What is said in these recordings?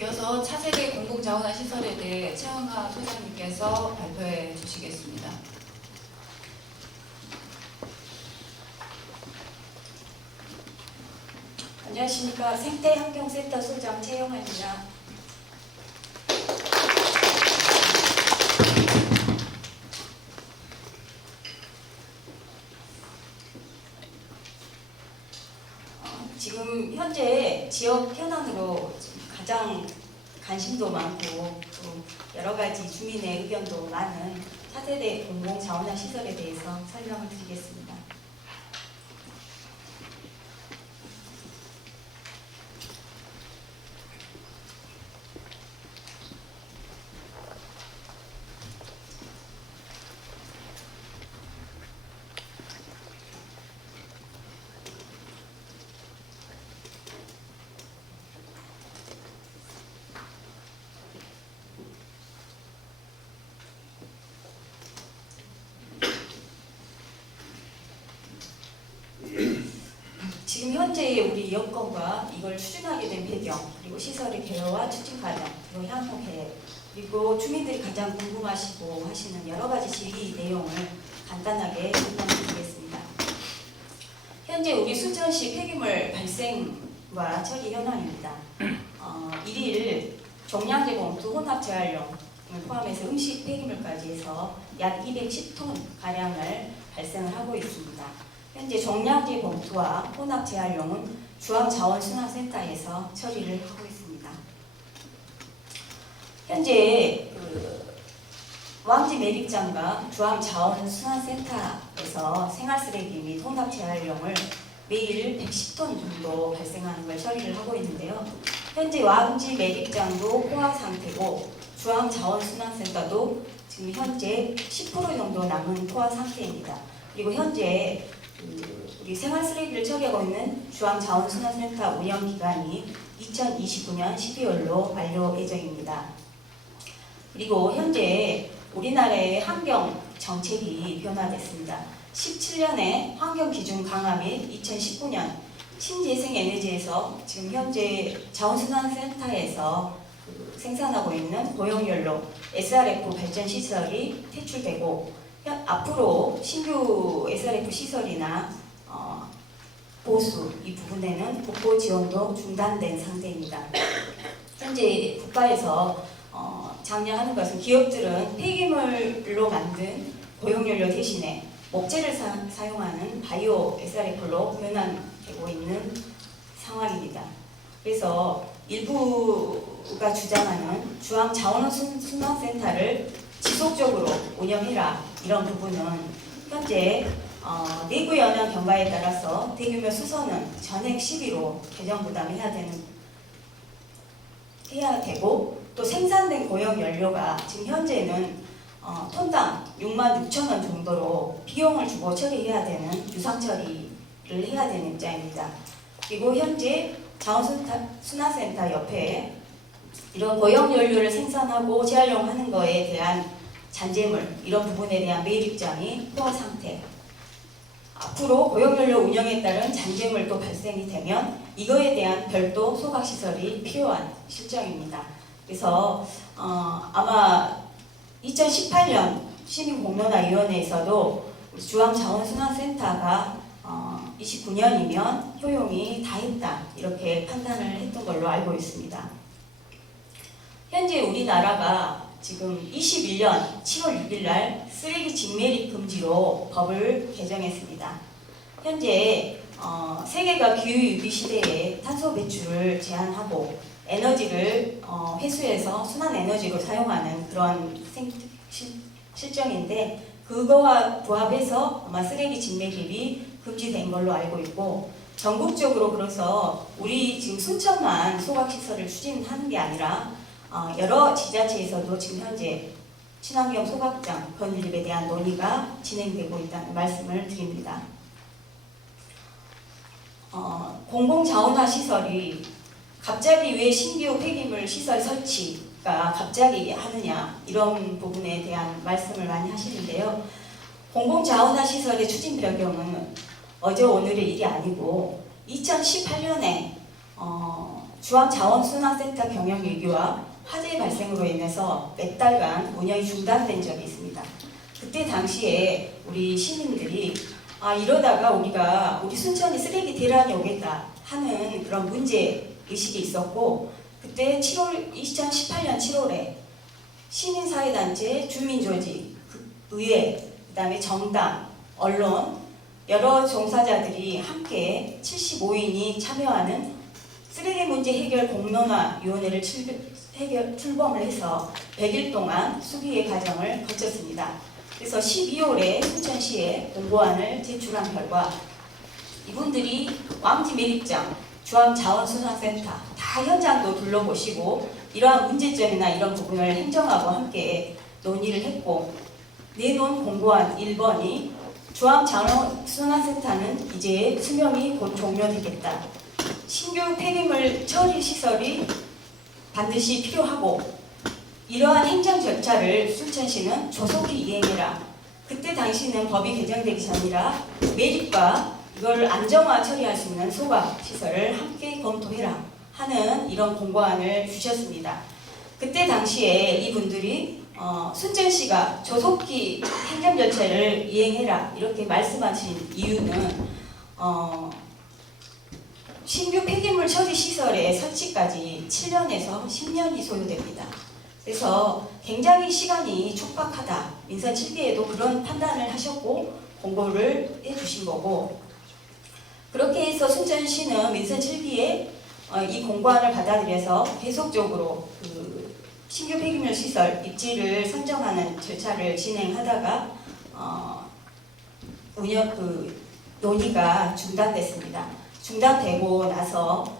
이어서 차세대 공공자원화 시설에 대해 최원하 소장님께서 발표해 주시겠습니다. 안녕하십니까. 생태환경센터 소장 최영아입니다. 지금 현재 지역 현안으로 가장 관심도 많고 또 여러 가지 주민의 의견도 많은 차세대 공공자원화 시설에 대해서 설명을 드리겠습니다. 지금 현재의 우리 여건과 이걸 추진하게 된 배경, 그리고 시설의 개요와 추진 과정, 그리고 향후 계획, 그리고 주민들이 가장 궁금하시고 하시는 여러 가지 질의 내용을 간단하게 설명드리겠습니다. 현재 우리 순천시 폐기물 발생과 처리 현황입니다. 1일 종량제 봉투 혼합 재활용을 포함해서 음식 폐기물까지 해서 약 210톤 가량을 발생을 하고 있습니다. 현재 종량제 봉투와 혼합 재활용은 주황자원순환센터에서 처리를 하고 있습니다. 현재 왕지 매립장과 주황자원순환센터에서 생활쓰레기 및 혼합 재활용을 매일 110톤 정도 발생하는 걸 처리를 하고 있는데요. 현재 왕지 매립장도 포화 상태고 주황자원순환센터도 지금 현재 10% 정도 남은 포화 상태입니다. 그리고 현재 우리 생활쓰레기를 처리하고 있는 주황자원순환센터 운영기간이 2029년 12월로 만료 예정입니다. 그리고 현재 우리나라의 환경 정책이 변화됐습니다. 17년에 환경기준 강화 및 2019년 신재생에너지에서 지금 현재 자원순환센터에서 생산하고 있는 고용연료 SRF 발전시설이 퇴출되고 앞으로 신규 SRF 시설이나 보수 이 부분에는 국고 지원도 중단된 상태입니다. 현재 국가에서 장려하는 것은 기업들은 폐기물로 만든 고용연료 대신에 목재를 사용하는 바이오 SRF로 변환되고 있는 상황입니다. 그래서 일부가 주장하는 주황자원순환센터를 지속적으로 운영해라 이런 부분은 현재 내구 영향 경과에 따라서 대규모 수선은 전액 시비로 계정 부담해야 되고 또 생산된 고용 연료가 지금 현재는 톤당 66,000원 정도로 비용을 주고 처리해야 되는 유상 처리를 해야 되는 입장입니다. 그리고 현재 자원순환센터 옆에 이런 고용연료를 생산하고 재활용하는 것에 대한 잔재물 이런 부분에 대한 매립장이 포화 상태. 앞으로 고용연료 운영에 따른 잔재물도 발생이 되면 이거에 대한 별도 소각시설이 필요한 실정입니다. 그래서 아마 2018년 시민공론화위원회에서도 주황자원순환센터가 29년이면 효용이 다 했다 이렇게 판단을 했던 걸로 알고 있습니다. 현재 우리나라가 지금 21년 7월 6일 날 쓰레기 직매립 금지로 법을 개정했습니다. 현재 세계가 기후위기 시대에 탄소 배출을 제한하고 에너지를 회수해서 순환 에너지로 사용하는 그런 실정인데 그거와 부합해서 아마 쓰레기 직매립이 금지된 걸로 알고 있고 전국적으로 그래서 우리 지금 순천만 소각시설을 추진하는 게 아니라 여러 지자체에서도 지금 현재 친환경 소각장 건립에 대한 논의가 진행되고 있다는 말씀을 드립니다. 공공자원화 시설이 갑자기 왜 신규 폐기물 시설 설치가 갑자기 하느냐 이런 부분에 대한 말씀을 많이 하시는데요. 공공자원화 시설의 추진 변경은 어제 오늘의 일이 아니고 2018년에 주암자원순환센터 경영 위기와 화재 발생으로 인해서 몇 달간 운영이 중단된 적이 있습니다. 그때 당시에 우리 시민들이 이러다가 우리 순천이 쓰레기 대란이 오겠다 하는 그런 문제 의식이 있었고, 그때 2018년 7월에 시민사회단체, 주민조직, 의회, 그다음에 정당, 언론, 여러 종사자들이 함께 75인이 참여하는 쓰레기 문제 해결 공론화위원회를 출범을 해서 100일 동안 수기의 과정을 거쳤습니다. 그래서 12월에 순천시에 공고안을 제출한 결과 이분들이 왕지 매립장, 주암자원순환센터 다 현장도 둘러보시고 이러한 문제점이나 이런 부분을 행정하고 함께 논의를 했고, 내놓은 공고안 1번이 주암자원순환센터는 이제 수명이 곧 종료되겠다. 신규 폐기물 처리 시설이 반드시 필요하고 이러한 행정 절차를 순천시는 조속히 이행해라. 그때 당시는 법이 개정되기 전이라 매립과 이걸 안정화 처리할 수 있는 소각 시설을 함께 검토해라 하는 이런 공고안을 주셨습니다. 그때 당시에 이분들이 순천시가 조속히 행정 절차를 이행해라 이렇게 말씀하신 이유는 신규 폐기물 처리 시설의 설치까지 7년에서 10년이 소요됩니다. 그래서 굉장히 시간이 촉박하다. 민선 7기에도 그런 판단을 하셨고 공고를 해주신 거고, 그렇게 해서 순천시는 민선 7기에 이 공고안을 받아들여서 계속적으로 신규 폐기물 시설 입지를 선정하는 절차를 진행하다가 논의가 중단됐습니다. 중단되고 나서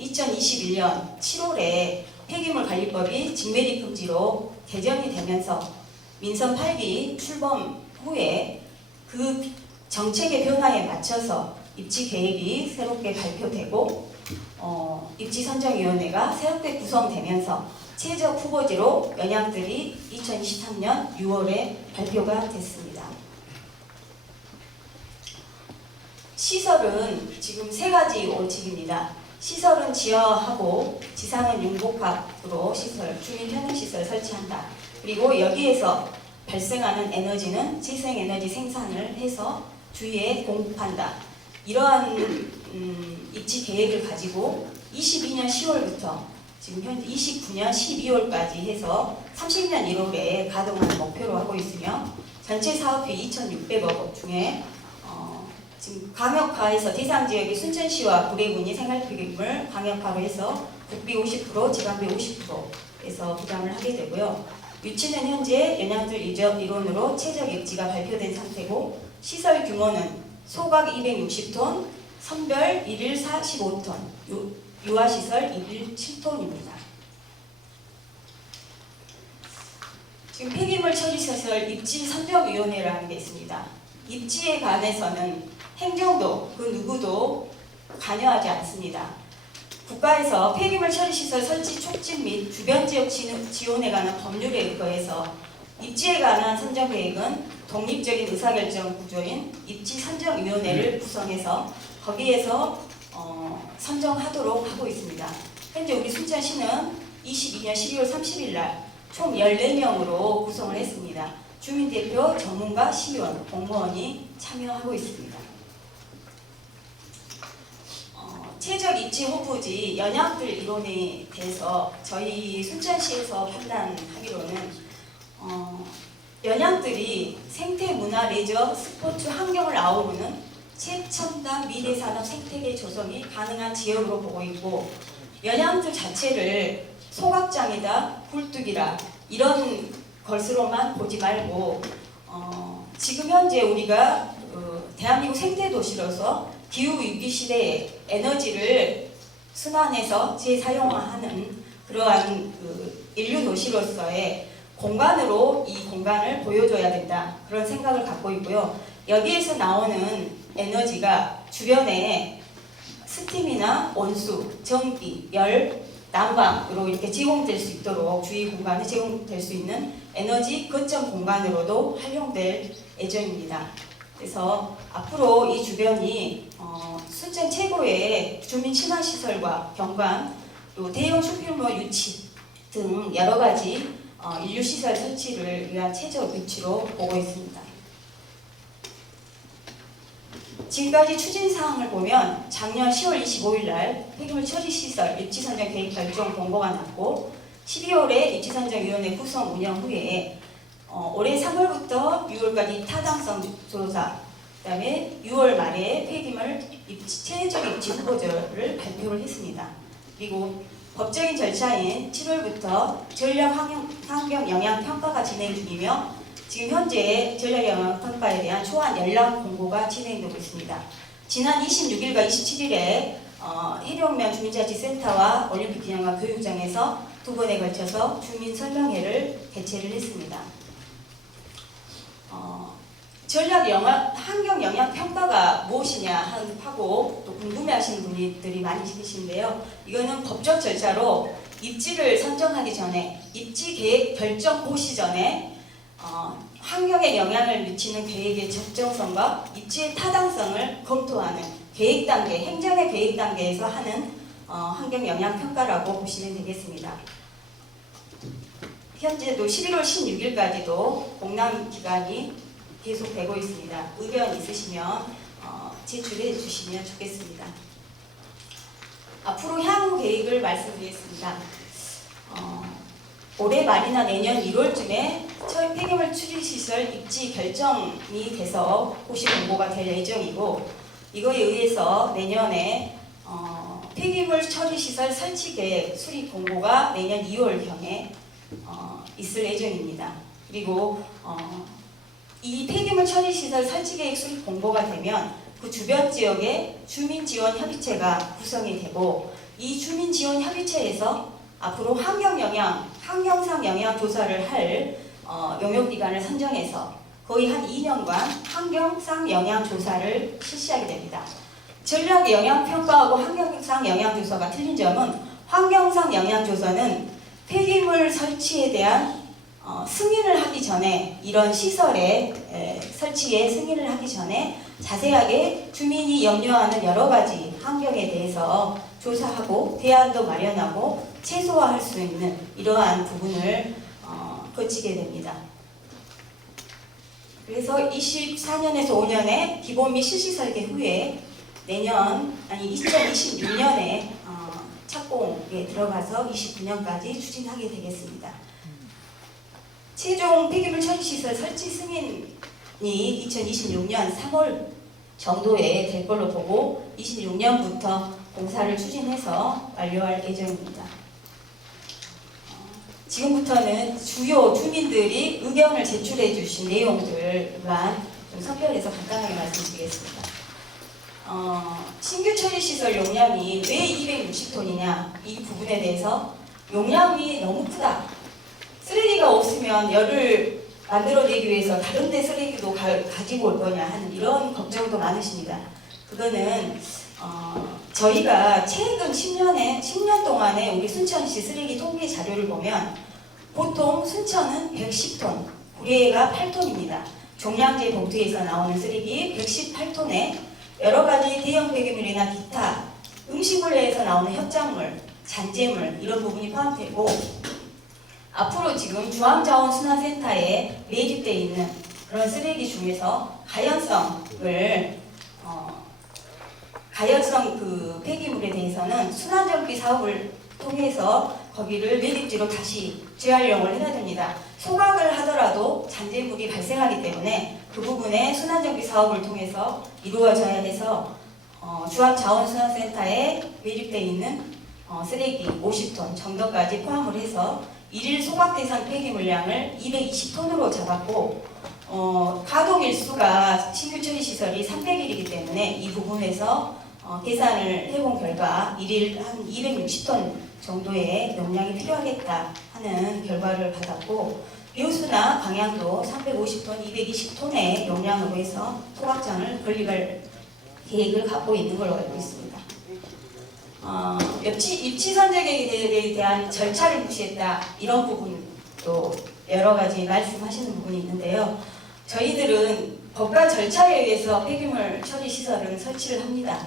2021년 7월에 폐기물관리법이 직매립 금지로 개정이 되면서 민선 8기 출범 후에 그 정책의 변화에 맞춰서 입지 계획이 새롭게 발표되고 입지선정위원회가 새롭게 구성되면서 최적 후보지로 연양들이 2023년 6월에 발표가 됐습니다. 시설은 지금 3가지 원칙입니다. 시설은 지하하고 지상은 융복합으로 주민 편의시설 설치한다. 그리고 여기에서 발생하는 에너지는 재생에너지 생산을 해서 주위에 공급한다. 이러한 입지 계획을 가지고 22년 10월부터 지금 현재 29년 12월까지 해서 30년 1월에 가동하는 목표로 하고 있으며, 전체 사업비 2,600억 원 중에 지금 강역화해서 대상 지역이 순천시와 구례군이 생활폐기물 강역화로 해서 국비 50%, 지방비 50%에서 부담을 하게 되고요. 위치는 현재 연양들 이론으로 최적 입지가 발표된 상태고, 시설 규모는 소각 260톤, 선별 1일 45톤, 유아시설 1일 7톤입니다. 지금 폐기물 처리시설 입지선정위원회라는 게 있습니다. 입지에 관해서는 행정도 그 누구도 관여하지 않습니다. 국가에서 폐기물 처리시설 설치 촉진 및 주변 지역 지원에 관한 법률에 의거해서 입지에 관한 선정 계획은 독립적인 의사결정 구조인 입지선정위원회를 구성해서 거기에서 선정하도록 하고 있습니다. 현재 우리 순천시는 22년 12월 30일 날 총 14명으로 구성을 했습니다. 주민대표, 전문가, 시의원, 공무원이 참여하고 있습니다. 최적 입지 후보지 연양들 이론에 대해서 저희 순천시에서 판단하기로는 연양들이 생태, 문화, 레저, 스포츠, 환경을 아우르는 최첨단 미래산업 생태계 조성이 가능한 지역으로 보고 있고, 연양들 자체를 소각장이다, 굴뚝이라 이런 것으로만 보지 말고 지금 현재 우리가 대한민국 생태도시로서 기후위기 시대에 에너지를 순환해서 재사용하는 그러한 인류 도시로서의 공간으로 이 공간을 보여줘야 된다, 그런 생각을 갖고 있고요. 여기에서 나오는 에너지가 주변에 스팀이나 온수, 전기, 열, 난방으로 이렇게 제공될 수 있도록 주위 공간에 제공될 수 있는 에너지 거점 공간으로도 활용될 예정입니다. 그래서 앞으로 이 주변이 순천 최고의 주민 친화시설과 경관, 또 대형 쇼핑몰 유치 등 여러 가지 인류시설 설치를 위한 최저 조치로 보고 있습니다. 지금까지 추진사항을 보면 작년 10월 25일 날 폐기물 처리시설 입지선정 계획 결정 공고가 났고 12월에 입지선정위원회 구성 운영 후에 올해 3월부터 6월까지 타당성 조사, 그 다음에 6월 말에 폐기물 최종 입지 후보자를 발표를 했습니다. 그리고 법적인 절차인 7월부터 전략 환경 영향 평가가 진행 중이며 지금 현재 전략 영향 평가에 대한 초안 연락 공고가 진행되고 있습니다. 지난 26일과 27일에 해룡면 주민자치센터와 올림픽 기념관 교육장에서 두 번에 걸쳐서 주민 설명회를 개최를 했습니다. 전략 환경 영향 평가가 무엇이냐 하고 또 궁금해하시는 분들이 많이 계신데요. 이거는 법적 절차로 입지를 선정하기 전에 입지 계획 결정 고 시전에 환경에 영향을 미치는 계획의 적정성과 입지의 타당성을 검토하는 계획 단계, 행정의 계획 단계에서 하는 환경 영향 평가라고 보시면 되겠습니다. 현재도 11월 16일까지도 공람 기간이 계속되고 있습니다. 의견 있으시면 제출해 주시면 좋겠습니다. 앞으로 향후 계획을 말씀드리겠습니다. 올해 말이나 내년 1월쯤에 폐기물 추진시설 입지 결정이 돼서 고시 공고가 될 예정이고 이거에 의해서 내년에 폐기물 처리시설 설치 계획 수립 공고가 내년 2월경에 있을 예정입니다. 그리고 이 폐기물 처리시설 설치 계획 수립 공고가 되면 그 주변 지역에 주민지원협의체가 구성이 되고 이 주민지원협의체에서 앞으로 환경상 영향 조사를 할 용역기관을 선정해서 거의 한 2년간 환경상 영향 조사를 실시하게 됩니다. 전략 영향 평가하고 환경상 영향 조사가 틀린 점은 환경상 영향 조사는 폐기물 설치에 대한 승인을 하기 전에 이런 시설의 설치에 승인을 하기 전에 자세하게 주민이 염려하는 여러 가지 환경에 대해서 조사하고 대안도 마련하고 최소화할 수 있는 이러한 부분을 거치게 됩니다. 그래서 24년에서 5년에 기본 및 실시 설계 후에 2026년에 착공에 들어가서 29년까지 추진하게 되겠습니다. 최종 폐기물 처리시설 설치 승인이 2026년 3월 정도에 될 걸로 보고 26년부터 공사를 추진해서 완료할 예정입니다. 지금부터는 주요 주민들이 의견을 제출해 주신 내용들만 좀 선별해서 간단하게 말씀드리겠습니다. 신규 처리시설 용량이 왜 260톤이냐 이 부분에 대해서 용량이 너무 크다. 쓰레기가 없으면 열을 만들어내기 위해서 다른 데 쓰레기도 가지고 올 거냐 하는 이런 걱정도 많으십니다. 그거는 저희가 최근 10년 동안에 우리 순천시 쓰레기 통계 자료를 보면 보통 순천은 110톤, 구례가 8톤입니다. 종량제 봉투에서 나오는 쓰레기 118톤에 여러 가지 대형 폐기물이나 기타 음식물에서 나오는 협작물, 잔재물 이런 부분이 포함되고 앞으로 지금 중앙자원순환센터에 매집되어 있는 그런 쓰레기 중에서 가연성 그 폐기물에 대해서는 순환정비 사업을 통해서 거기를 매립지로 다시 재활용을 해야 됩니다. 소각을 하더라도 잔재물이 발생하기 때문에 그 부분에 순환정비 사업을 통해서 이루어져야 해서 중앙자원순환센터에 매립되어 있는 쓰레기 50톤 정도까지 포함을 해서 일일 소각 대상 폐기물량을 220톤으로 잡았고 가동 일수가 신규 처리 시설이 300일이기 때문에 이 부분에서 계산을 해본 결과 일일 한 260톤 정도의 용량이 필요하겠다 하는 결과를 받았고 배우수나 방향도 350톤, 220톤의 용량으로 해서 소각장을 건립할 계획을 갖고 있는 걸로 알고 있습니다. 입지 선정에 대한 절차를 무시했다 이런 부분도 여러 가지 말씀하시는 부분이 있는데요. 저희들은 법과 절차에 의해서 폐기물 처리 시설을 설치를 합니다.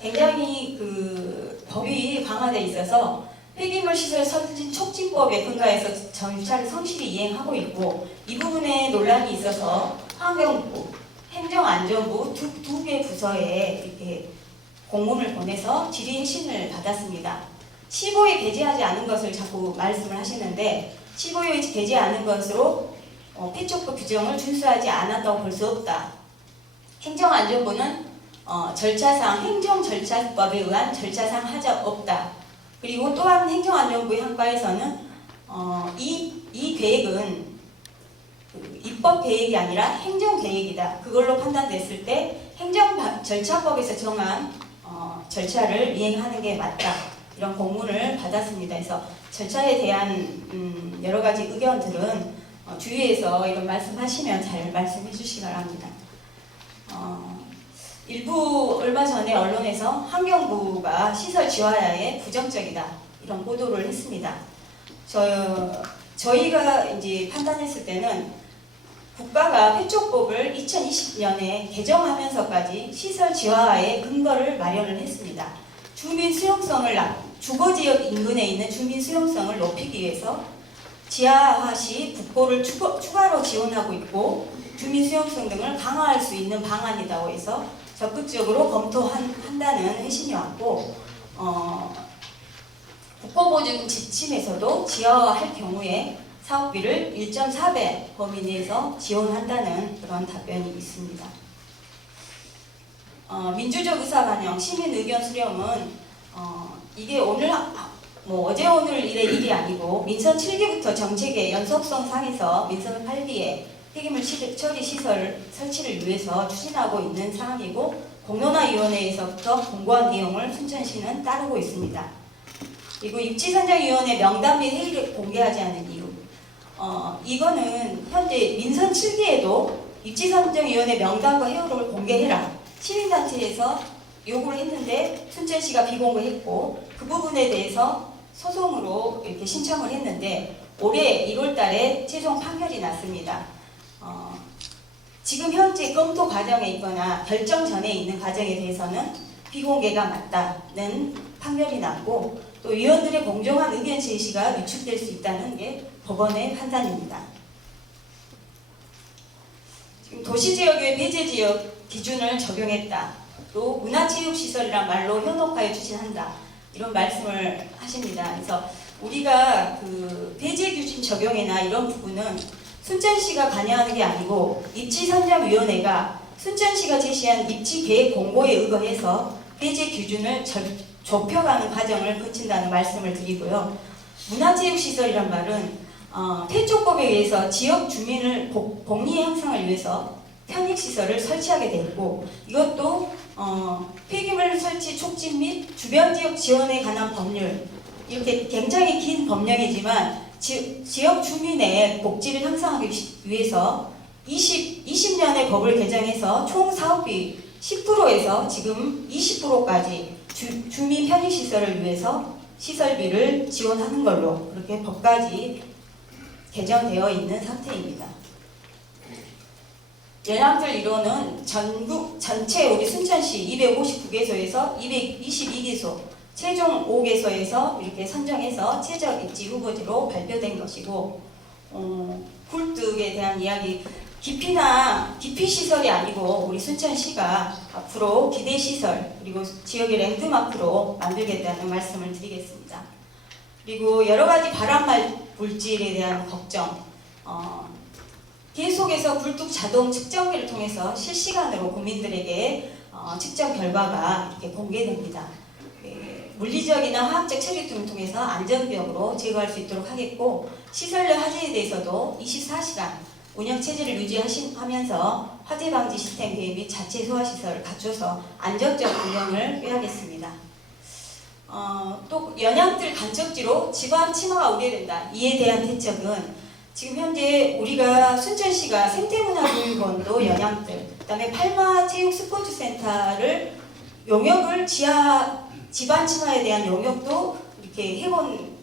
굉장히 그 법이 강화되어 있어서 폐기물 시설 선진 촉진법에 근거해서 절차를 성실히 이행하고 있고 이 부분에 논란이 있어서 환경부, 행정안전부 두 개 부서에 이렇게 공문을 보내서 질의 회신을 받았습니다. 15에 게재하지 않은 것을 자꾸 말씀을 하시는데 15에 게재 않은 것으로 폐촉법 규정을 준수하지 않았다고 볼 수 없다. 행정안전부는 절차상 행정절차법에 의한 절차상 하자 없다. 그리고 또한 행정안전부의 한과에서는 이 계획은 입법 계획이 아니라 행정 계획이다. 그걸로 판단됐을 때 행정절차법에서 정한 절차를 이행하는 게 맞다. 이런 공문을 받았습니다. 그래서 절차에 대한 여러 가지 의견들은 주위에서 이런 말씀하시면 잘 말씀해 주시기 바랍니다. 일부 얼마 전에 언론에서 환경부가 시설 지하화에 부정적이다 이런 보도를 했습니다. 저희가 이제 판단했을 때는 국가가 폐촉법을 2020년에 개정하면서까지 시설 지하화의 근거를 마련을 했습니다. 주거지역 인근에 있는 주민 수용성을 높이기 위해서 지하화 시 국고를 추가로 지원하고 있고 주민 수용성 등을 강화할 수 있는 방안이라고 해서 적극적으로 검토한다는 회신이 왔고 국고보증 지침에서도 지하화할 경우에 사업비를 1.4배 범위 내에서 지원한다는 그런 답변이 있습니다. 민주적 의사 반영, 시민 의견 수렴은 이게 어제 오늘 일이 아니고 민선 7기부터 정책의 연속성 상에서 민선 8기에 폐기물 처리 시설 설치를 위해서 추진하고 있는 사항이고 공론화위원회에서부터 공고한 내용을 순천시는 따르고 있습니다. 그리고 입지선정위원회 명단 및 회의를 공개하지 않은 이유. 이거는 현재 민선 7기에도 입지선정위원회 명단과 회의록을 공개해라. 시민단체에서 요구를 했는데 순천시가 비공개했고 그 부분에 대해서 소송으로 이렇게 신청을 했는데 올해 1월 달에 최종 판결이 났습니다. 지금 현재 검토 과정에 있거나 결정 전에 있는 과정에 대해서는 비공개가 맞다는 판결이 났고 또 위원들의 공정한 의견 제시가 위축될 수 있다는 게 법원의 판단입니다. 지금 도시지역의 배제지역 기준을 적용했다. 또 문화체육시설이란 말로 현혹하여 추진한다. 이런 말씀을 하십니다. 그래서 우리가 그 배제기준 적용이나 이런 부분은 순천시가 관여하는 게 아니고 입지선정위원회가 순천시가 제시한 입지계획 공고에 의거해서 배제 기준을 좁혀가는 과정을 거친다는 말씀을 드리고요. 문화체육시설이란 말은 폐촉법에 의해서 지역 주민을 복리 향상을 위해서 편익시설을 설치하게 되고 이것도 폐기물 설치 촉진 및 주변 지역 지원에 관한 법률 이렇게 굉장히 긴 법령이지만 지역 주민의 복지를 향상하기 위해서 20년의 법을 개정해서 총 사업비 10%에서 지금 20%까지 주민 편의시설을 위해서 시설비를 지원하는 걸로 그렇게 법까지 개정되어 있는 상태입니다. 연합들 1호는 전체 우리 순천시 259개소에서 222개소 최종 5개소에서 이렇게 선정해서 최적 입지 후보지로 발표된 것이고 굴뚝에 대한 이야기 깊이 시설이 아니고 우리 순천시가 앞으로 기대 시설 그리고 지역의 랜드마크로 만들겠다는 말씀을 드리겠습니다. 그리고 여러 가지 발암 물질에 대한 걱정 계속해서 굴뚝 자동 측정기를 통해서 실시간으로 국민들에게 측정 결과가 이렇게 공개됩니다. 물리적이나 화학적 처리 등을 통해서 안전병으로 제거할 수 있도록 하겠고 시설 내 화재에 대해서도 24시간 운영 체제를 유지하면서 화재 방지 시스템 계획 및 자체 소화 시설을 갖춰서 안정적 운영을 꾀하겠습니다. 또 연양들 간척지로 집안 침하가 우려된다. 이에 대한 대책은 지금 현재 우리가 순천시가 생태문화교육원도 연양들, 그다음에 팔마 체육 스포츠 센터를 용역을 집안 침하에 대한 용역도 이렇게 해본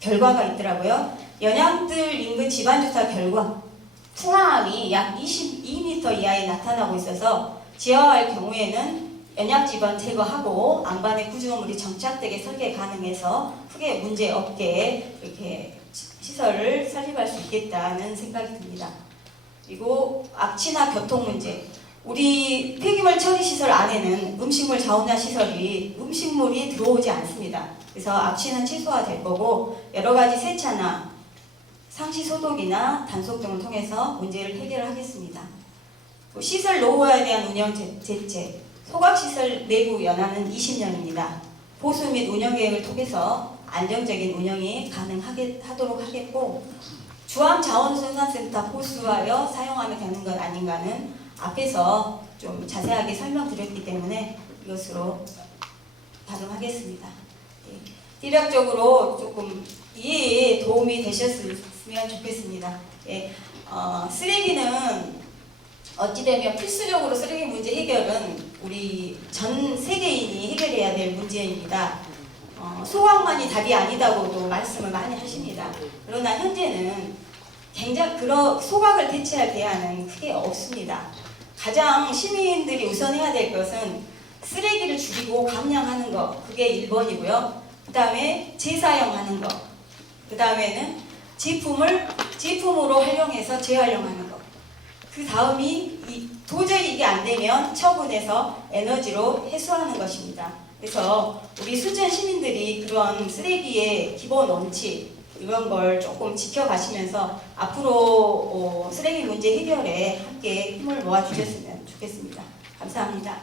결과가 있더라고요. 연양들 인근 집안 조사 결과 풍화암이 약 22m 이하에 나타나고 있어서 지하화할 경우에는 연약지번 제거하고 안반의 구조물이 정착되게 설계 가능해서 크게 문제 없게 이렇게 시설을 설립할 수 있겠다는 생각이 듭니다. 그리고 악취나 교통 문제. 우리 폐기물 처리 시설 안에는 음식물 자원화 시설이 음식물이 들어오지 않습니다. 그래서 악취는 최소화될 거고 여러 가지 세차나 상시 소독이나 단속 등을 통해서 문제를 해결하겠습니다. 시설 노후화에 대한 운영 대책. 소각시설 내부 연한은 20년입니다. 보수 및 운영 계획을 통해서 안정적인 운영이 가능하도록 하겠고 주암자원생산센터 보수하여 사용하면 되는 것 아닌가는 앞에서 좀 자세하게 설명드렸기 때문에 이것으로 발언하겠습니다. 대략적으로 조금 이해에 도움이 되셨으면 좋겠습니다. 쓰레기는 어찌되면 필수적으로 쓰레기 문제 해결은 우리 전 세계인이 해결해야 될 문제입니다. 소각만이 답이 아니다고도 말씀을 많이 하십니다. 그러나 현재는 굉장히 소각을 대체할 대안은 크게 없습니다. 가장 시민들이 우선해야 될 것은 쓰레기를 줄이고 감량하는 것, 그게 1번이고요. 그 다음에 재사용하는 것, 그 다음에는 제품으로 활용해서 재활용하는 것. 그 다음이 도저히 이게 안 되면 처분해서 에너지로 해소하는 것입니다. 그래서 우리 순천 시민들이 그런 쓰레기의 기본 원칙 이런 걸 조금 지켜가시면서 앞으로 쓰레기 문제 해결에 함께 힘을 모아주셨으면 좋겠습니다. 감사합니다.